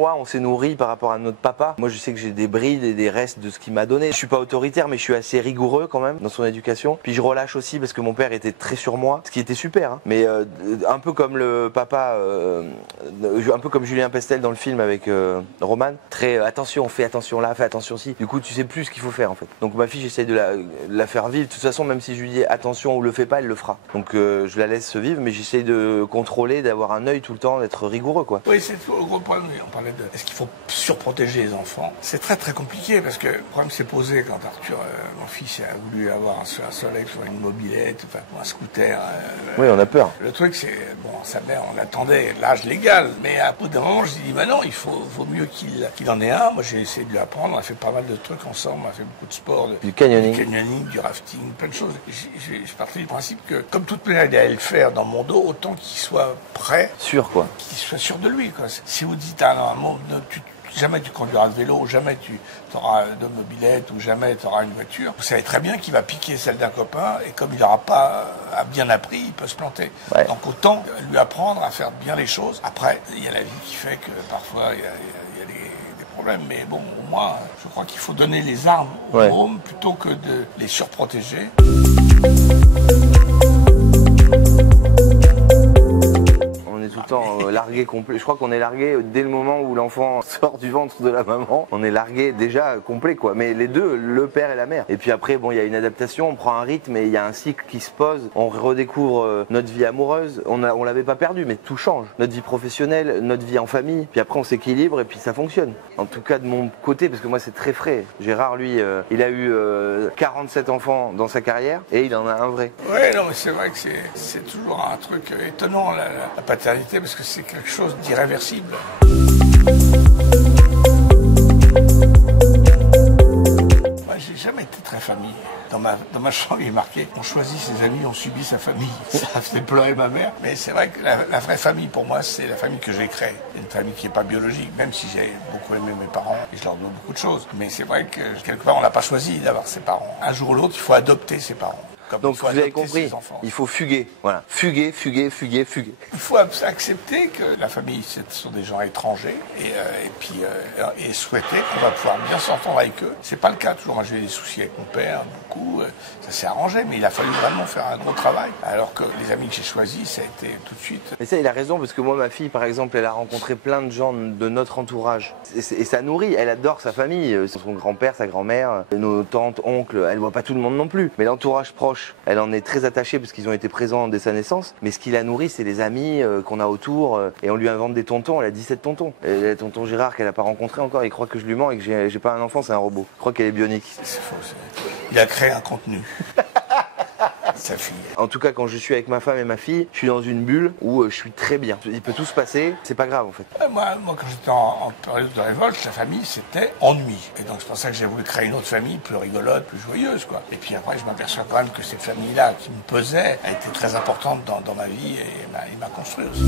choix, on s'est nourri par rapport à notre papa. Moi je sais que j'ai des brides et des restes de ce qu'il m'a donné. Je suis pas autoritaire mais je suis assez rigoureux quand même dans son éducation. Puis je relâche aussi parce que mon père était très sur moi, ce qui était super. Hein. Mais un peu comme le papa, un peu comme Julien Pestel dans le film avec Roman. Très attention, fais attention là, fais attention ci. Du coup tu sais plus ce qu'il faut faire en fait. Donc ma fille j'essaye de la faire vivre. De toute façon même si je lui dis attention ou le fais pas, elle le fera. Donc je la laisse vivre mais j'essaye de contrôler, d'avoir un œil tout le temps, d'être rigoureux quoi. Oui, c'est le gros problème. On parlait de est-ce qu'il faut surprotéger les enfants. C'est très très compliqué parce que le problème s'est posé quand Arthur, mon fils, a voulu avoir un soleil sur une mobilette, enfin, ou un scooter. Oui, on a peur. Le truc c'est, bon, sa mère, on attendait l'âge légal, mais à bout d'un moment, je lui ai dit, bah non, vaut mieux qu'il en ait un. Moi, j'ai essayé de lui apprendre, on a fait pas mal de trucs ensemble, on a fait beaucoup de sport, du canyoning, du rafting, plein de choses. Je partais du principe que, comme toute manière, il allait le faire dans mon dos, autant qu'il soit prêt. Sûr, quoi. Qu'il soit sûr de lui, quoi. Si vous dites à un moment, jamais tu conduiras de vélo, jamais tu auras de mobilette ou jamais tu auras une voiture. Vous savez très bien qu'il va piquer celle d'un copain et comme il n'aura pas bien appris, il peut se planter. Ouais. Donc autant lui apprendre à faire bien les choses. Après, il y a la vie qui fait que parfois il y a des problèmes. Mais bon, au moins, je crois qu'il faut donner les armes aux mômes plutôt que de les surprotéger. Tout le temps largué complet. Je crois qu'on est largué dès le moment où l'enfant sort du ventre de la maman. On est largué déjà complet quoi. Mais les deux, le père et la mère. Et puis après, bon, il y a une adaptation, on prend un rythme et il y a un cycle qui se pose. On redécouvre notre vie amoureuse. On l'avait pas perdu, mais tout change. Notre vie professionnelle, notre vie en famille. Puis après, on s'équilibre et puis ça fonctionne. En tout cas de mon côté, parce que moi c'est très frais. Gérard, lui, il a eu 47 enfants dans sa carrière et il en a un vrai. Ouais, non, mais c'est vrai que c'est toujours un truc étonnant la paternité. Parce que c'est quelque chose d'irréversible. Moi, j'ai jamais été très famille. Dans ma chambre, il est marqué « On choisit ses amis, on subit sa famille ». Ça faisait pleurer ma mère. Mais c'est vrai que la vraie famille, pour moi, c'est la famille que j'ai créée. Une famille qui n'est pas biologique, même si j'ai beaucoup aimé mes parents et je leur dois beaucoup de choses. Mais c'est vrai que, quelque part, on n'a pas choisi d'avoir ses parents. Un jour ou l'autre, il faut adopter ses parents. Donc vous avez compris, il faut fuguer, voilà, fuguer. Il faut accepter que la famille, ce sont des gens étrangers et souhaiter qu'on va pouvoir bien s'entendre avec eux. C'est pas le cas toujours. Moi, j'ai eu des soucis avec mon père, beaucoup. Ça s'est arrangé, mais il a fallu vraiment faire un gros travail. Alors que les amis que j'ai choisis, ça a été tout de suite. Mais ça, il a raison parce que moi, ma fille, par exemple, elle a rencontré plein de gens de notre entourage et ça nourrit. Elle adore sa famille, son grand-père, sa grand-mère, nos tantes, oncles. Elle voit pas tout le monde non plus, mais l'entourage proche. Elle en est très attachée parce qu'ils ont été présents dès sa naissance. Mais ce qui la nourrit, c'est les amis qu'on a autour. Et on lui invente des tontons. Elle a 17 tontons. Et tonton Gérard qu'elle n'a pas rencontré encore, il croit que je lui mens et que j'ai pas un enfant, c'est un robot. Je crois qu'elle est bionique. C'est faux. Il a créé un contenu. Sa fille. En tout cas, quand je suis avec ma femme et ma fille, je suis dans une bulle où je suis très bien. Il peut tout se passer, c'est pas grave en fait. Moi quand j'étais en période de révolte, la famille c'était ennui. Et donc c'est pour ça que j'ai voulu créer une autre famille plus rigolote, plus joyeuse quoi. Et puis après, je m'aperçois quand même que cette famille-là qui me pesait a été très importante dans ma vie et m'a construit aussi.